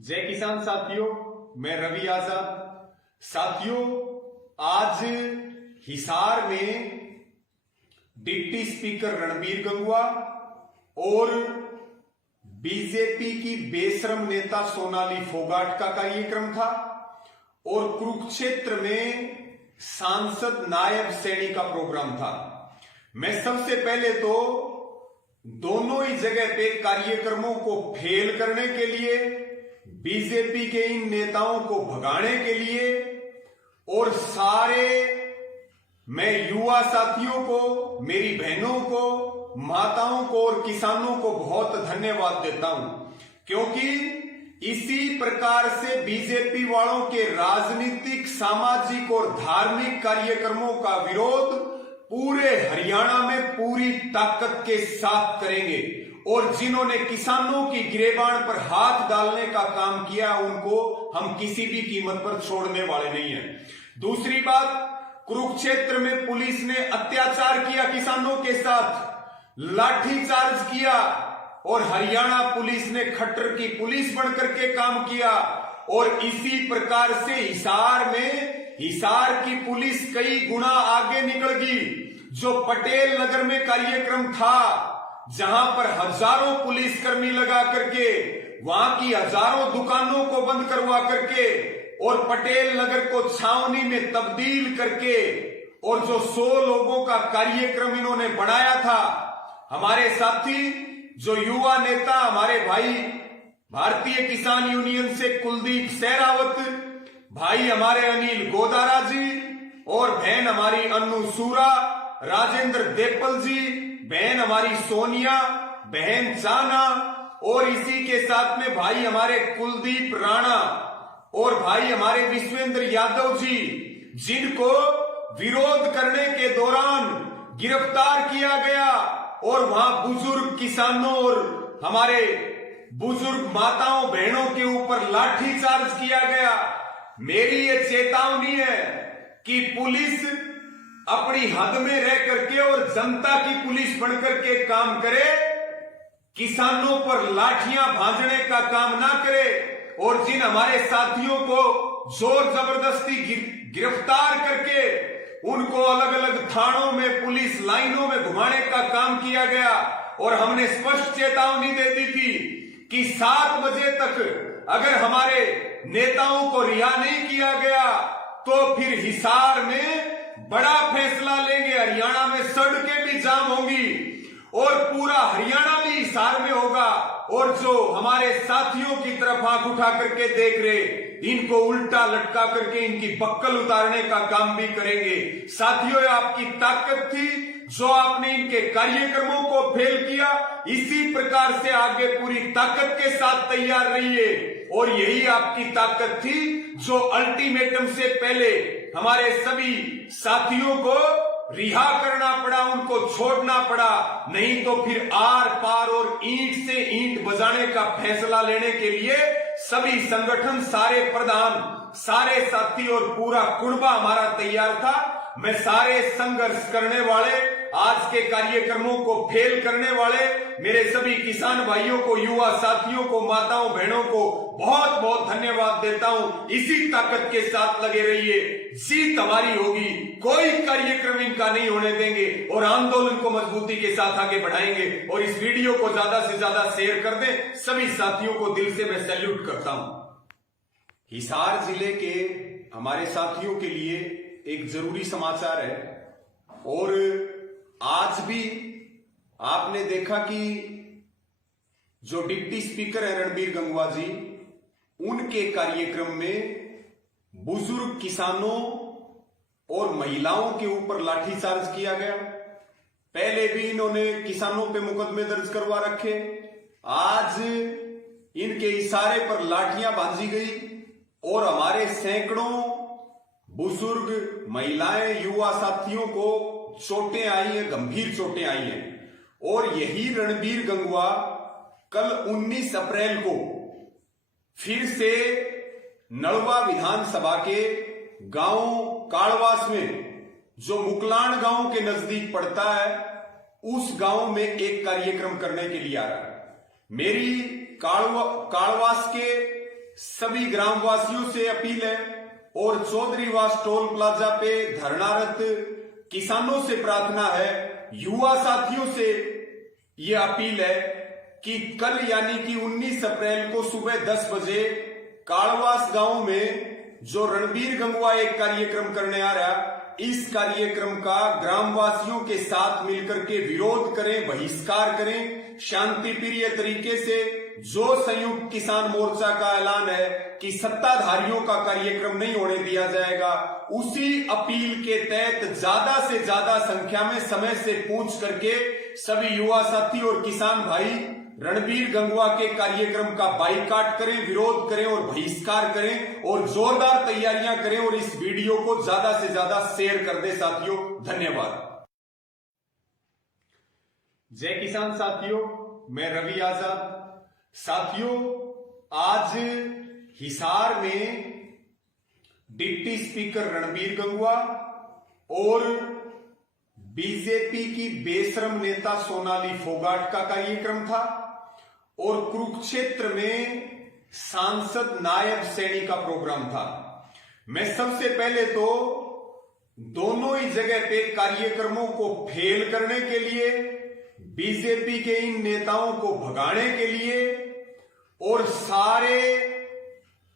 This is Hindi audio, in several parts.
जय किसान साथियों, मैं रवि आजाद। साथियों, आज हिसार में डिप्टी स्पीकर रणबीर गंगवा और बीजेपी की बेशरम नेता सोनाली फोगाट का कार्यक्रम था और कुरुक्षेत्र में सांसद नायब सैनी का प्रोग्राम था। मैं सबसे पहले तो दोनों ही जगह पे कार्यक्रमों को फेल करने के लिए, बीजेपी के इन नेताओं को भगाने के लिए और सारे मैं युवा साथियों को, मेरी बहनों को, माताओं को और किसानों को बहुत धन्यवाद देता हूं, क्योंकि इसी प्रकार से बीजेपी वालों के राजनीतिक, सामाजिक और धार्मिक कार्यक्रमों का विरोध पूरे हरियाणा में पूरी ताकत के साथ करेंगे और जिन्होंने किसानों की गिरेबान पर हाथ डालने का काम किया उनको हम किसी भी कीमत पर छोड़ने वाले नहीं हैं। दूसरी बात, कुरुक्षेत्र में पुलिस ने अत्याचार किया, किसानों के साथ लाठीचार्ज किया और हरियाणा पुलिस ने खट्टर की पुलिस बनकर के काम किया और इसी प्रकार से हिसार की पुलिस कई गुना आगे निकल गई। जो पटेल नगर में कार्यक्रम था, जहां पर हजारों पुलिसकर्मी लगा करके वहां की हजारों दुकानों को बंद करवा करके और पटेल नगर को छावनी में तब्दील करके और जो 100 लोगों का कार्यक्रम इन्होंने बनाया था, हमारे साथी जो युवा नेता, हमारे भाई भारतीय किसान यूनियन से कुलदीप सहरावत, भाई हमारे अनिल गोदारा जी और बहन हमारी अन्नू सूरा, राजेंद्र देपल जी, बहन हमारी सोनिया, बहन चाना और इसी के साथ में भाई हमारे कुलदीप राणा और भाई हमारे विश्वेंद्र यादव जी, जिनको विरोध करने के दौरान गिरफ्तार किया गया और वहां बुजुर्ग किसानों और हमारे बुजुर्ग माताओं बहनों के ऊपर लाठीचार्ज किया गया। मेरी ये चेतावनी है कि पुलिस अपनी हद में रह करके और जनता की पुलिस बनकर के काम करे, किसानों पर लाठियां भांजने का काम ना करे और जिन हमारे साथियों को जोर जबरदस्ती गिरफ्तार करके उनको अलग अलग थानों में, पुलिस लाइनों में घुमाने का काम किया गया और हमने स्पष्ट चेतावनी दे दी थी कि 7 बजे तक अगर हमारे नेताओं को रिहा नहीं किया गया तो फिर हिसार में बड़ा फैसला लेंगे। हरियाणा में सड़कें भी जाम होंगी और पूरा हरियाणा भी हिसार में होगा और जो हमारे साथियों की तरफ आंख उठा करके देख रहे, इनको उल्टा लटका करके इनकी बक्कल उतारने का काम भी करेंगे। साथियों, आपकी ताकत थी जो आपने इनके कार्यक्रमों को फेल किया, इसी प्रकार से आगे पूरी ताकत के साथ तैयार रहिए और यही आपकी ताकत थी जो अल्टीमेटम से पहले हमारे सभी साथियों को रिहा करना पड़ा, उनको छोड़ना पड़ा, नहीं तो फिर आर पार और ईंट से ईंट बजाने का फैसला लेने के लिए सभी संगठन, सारे प्रधान, सारे साथी और पूरा कुनबा हमारा तैयार था। मैं सारे संघर्ष करने वाले, आज के कार्यक्रमों को फेल करने वाले मेरे सभी किसान भाइयों को, युवा साथियों को, माताओं बहनों को बहुत बहुत धन्यवाद देता हूं। इसी ताकत के साथ लगे रहिए, जीत हमारी होगी, कोई कार्यक्रम इनका नहीं होने देंगे और आंदोलन को मजबूती के साथ आगे बढ़ाएंगे। और इस वीडियो को ज्यादा से ज्यादा शेयर कर दें। सभी साथियों को दिल से मैं सैल्यूट करता हूं। हिसार जिले के हमारे साथियों के लिए एक जरूरी समाचार है और आज भी आपने देखा कि जो डिप्टी स्पीकर है रणबीर गंगवा जी, उनके कार्यक्रम में बुजुर्ग किसानों और महिलाओं के ऊपर लाठीचार्ज किया गया। पहले भी इन्होंने किसानों पे मुकदमे दर्ज करवा रखे, आज इनके इशारे पर लाठियां बांधी गई और हमारे सैकड़ों बुजुर्ग, महिलाएं, युवा साथियों को चोटें आई हैं, गंभीर चोटें आई हैं। और यही रणबीर गंगवा कल 19 अप्रैल को फिर से नलवा विधानसभा के गांव कालवास में, जो मुकलान गांव के नजदीक पड़ता है, उस गांव में एक कार्यक्रम करने के लिए आ रहा है। मेरी कालवास के सभी ग्रामवासियों से अपील है और चौधरीवास टोल प्लाजा पे धरनारत किसानों से प्रार्थना है, युवा साथियों से यह अपील है कि कल यानी कि 19 अप्रैल को सुबह 10 बजे कालवास गांव में जो रणबीर गंगवा एक कार्यक्रम करने आ रहा, इस कार्यक्रम का ग्रामवासियों के साथ मिलकर के विरोध करें, बहिष्कार करें, शांति प्रिय तरीके से। जो संयुक्त किसान मोर्चा का ऐलान है कि सत्ताधारियों का कार्यक्रम नहीं होने दिया जाएगा, उसी अपील के तहत ज्यादा से ज्यादा संख्या में समय से पूछ करके सभी युवा साथी और किसान भाई रणबीर गंगवा के कार्यक्रम का बाइकाट करें, विरोध करें और बहिष्कार करें और जोरदार तैयारियां करें और इस वीडियो को ज्यादा से ज्यादा शेयर कर दें साथियों। धन्यवाद। जय किसान साथियों, मैं रवि आजाद। साथियों, आज हिसार में डिप्टी स्पीकर रणबीर गंगवा और बीजेपी की बेशरम नेता सोनाली फोगाट का कार्यक्रम था और कुरुक्षेत्र में सांसद नायब सैनी का प्रोग्राम था। मैं सबसे पहले तो दोनों ही जगह पे कार्यक्रमों को फेल करने के लिए, बीजेपी के इन नेताओं को भगाने के लिए और सारे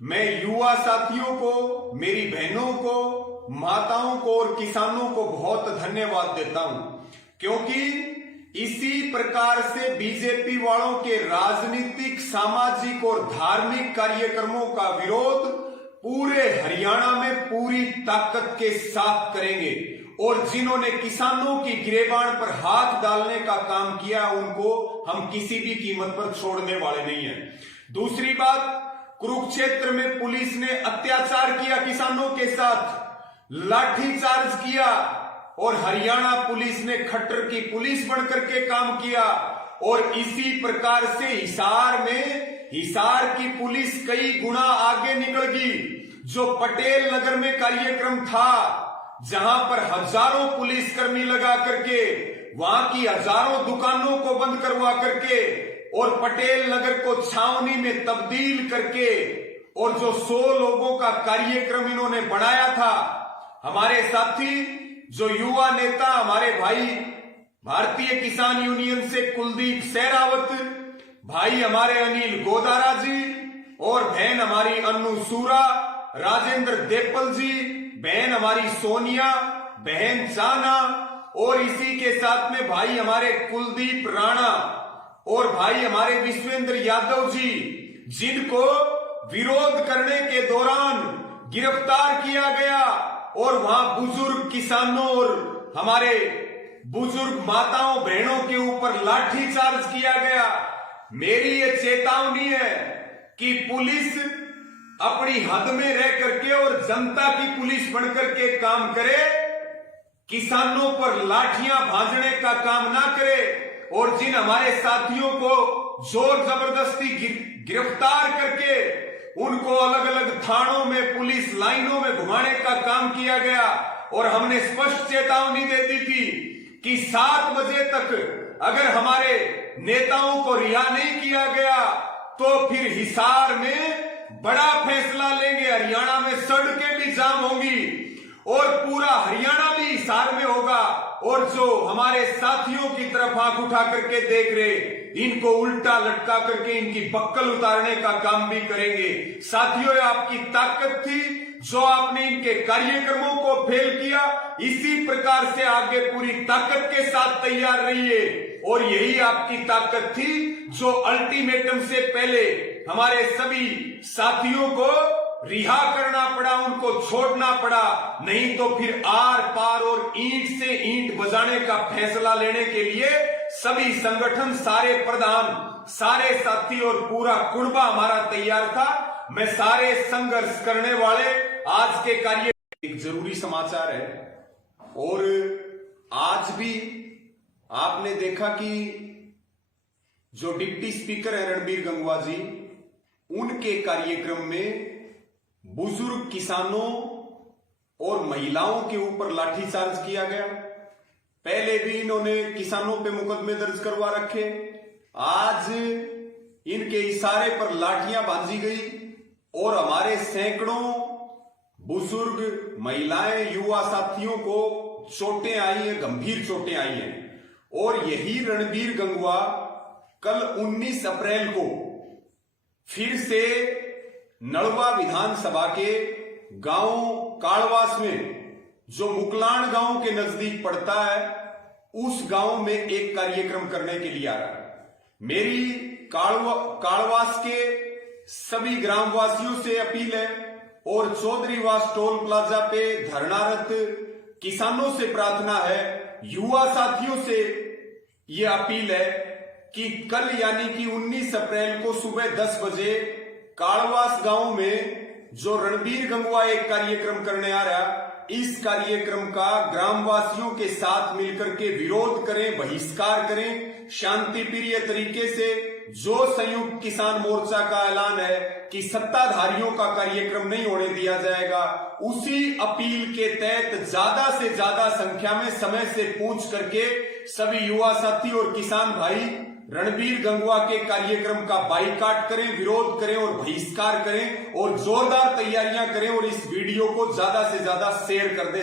मैं युवा साथियों को, मेरी बहनों को, माताओं को और किसानों को बहुत धन्यवाद देता हूं, क्योंकि इसी प्रकार से बीजेपी वालों के राजनीतिक, सामाजिक और धार्मिक कार्यक्रमों का विरोध पूरे हरियाणा में पूरी ताकत के साथ करेंगे और जिन्होंने किसानों की गिरेबान पर हाथ डालने का काम किया, उनको हम किसी भी कीमत पर छोड़ने वाले नहीं हैं। दूसरी बात, कुरुक्षेत्र में पुलिस ने अत्याचार किया, किसानों के साथ लाठीचार्ज किया और हरियाणा पुलिस ने खट्टर की पुलिस बनकर के काम किया और इसी प्रकार से हिसार की पुलिस कई गुना आगे निकल गई। जो पटेल नगर में कार्यक्रम था, जहां पर हजारों पुलिसकर्मी लगा करके वहां की हजारों दुकानों को बंद करवा करके और पटेल नगर को छावनी में तब्दील करके और जो 100 लोगों का कार्यक्रम इन्होंने बनाया था, हमारे साथी जो युवा नेता, हमारे भाई भारतीय किसान यूनियन से कुलदीप सहरावत, भाई हमारे अनिल गोदारा जी और बहन हमारी अन्नू सूरा, राजेंद्र देपल जी, बहन हमारी सोनिया, बहन चाना और इसी के साथ में भाई हमारे कुलदीप राणा और भाई हमारे विश्वेंद्र यादव जी, जिनको विरोध करने के दौरान गिरफ्तार किया गया और वहां बुजुर्ग किसानों और हमारे बुजुर्ग माताओं बहनों के ऊपर लाठीचार्ज किया गया। मेरी ये चेतावनी है कि पुलिस अपनी हद में रह करके और जनता की पुलिस बनकर के काम करे, किसानों पर लाठियां भाजने का काम ना करे और जिन हमारे साथियों को जोर जबरदस्ती गिरफ्तार करके उनको अलग अलग थानों में, पुलिस लाइनों में घुमाने का काम किया गया और हमने स्पष्ट चेतावनी दे दी थी कि 7 बजे तक अगर हमारे नेताओं को रिहा नहीं किया गया तो फिर हिसार में बड़ा फैसला लेंगे। हरियाणा में सड़कें भी जाम होंगी और पूरा हरियाणा भी हिसार में होगा और जो हमारे साथियों की तरफ आंख उठा करके देख रहे, इनको उल्टा लटका करके इनकी बक्कल उतारने का काम भी करेंगे। साथियों, आपकी ताकत थी जो आपने इनके कार्यक्रमों को फेल किया, इसी प्रकार से आगे पूरी ताकत के साथ तैयार रहिए और यही आपकी ताकत थी जो अल्टीमेटम से पहले हमारे सभी साथियों को रिहा करना पड़ा, उनको छोड़ना पड़ा, नहीं तो फिर आर पार और ईंट से ईंट बजाने का फैसला लेने के लिए सभी संगठन, सारे प्रधान, सारे साथी और पूरा कुनबा हमारा तैयार था। मैं सारे संघर्ष करने वाले आज के कार्य एक जरूरी समाचार है और आज भी आपने देखा कि जो डिप्टी स्पीकर है रणबीर गंगवा जी, उनके कार्यक्रम में बुजुर्ग किसानों और महिलाओं के ऊपर लाठीचार्ज किया गया। पहले भी इन्होंने किसानों पे मुकदमे दर्ज करवा रखे, आज इनके इशारे पर लाठियां बांधी गई और हमारे सैकड़ों बुजुर्ग, महिलाएं, युवा साथियों को चोटें आई हैं, गंभीर चोटें आई हैं। और यही रणबीर गंगवा कल 19 अप्रैल को फिर से नलवा विधानसभा के गांव कालवास में, जो मुकलाण गांव के नजदीक पड़ता है, उस गांव में एक कार्यक्रम करने के लिए आ रहा है। मेरी कालवास के सभी ग्रामवासियों से अपील है और चौधरीवास टोल प्लाजा पे धरनारत किसानों से प्रार्थना है, युवा साथियों से यह अपील है कि कल यानी कि 19 अप्रैल को सुबह 10 बजे कालवास गांव में जो रणबीर गंगवा एक कार्यक्रम करने आ रहा, इस कार्यक्रम का ग्रामवासियों के साथ मिलकर के विरोध करें, बहिष्कार करें, शांतिप्रिय तरीके से। जो संयुक्त किसान मोर्चा का ऐलान है कि सत्ताधारियों का कार्यक्रम नहीं होने दिया जाएगा, उसी अपील के तहत ज्यादा से ज्यादा संख्या में समय से पूछ करके सभी युवा साथी और किसान भाई रणबीर गंगवा के कार्यक्रम का बाइकाट करें, विरोध करें और बहिष्कार करें और जोरदार तैयारियां करें और इस वीडियो को ज्यादा से ज्यादा शेयर कर दें।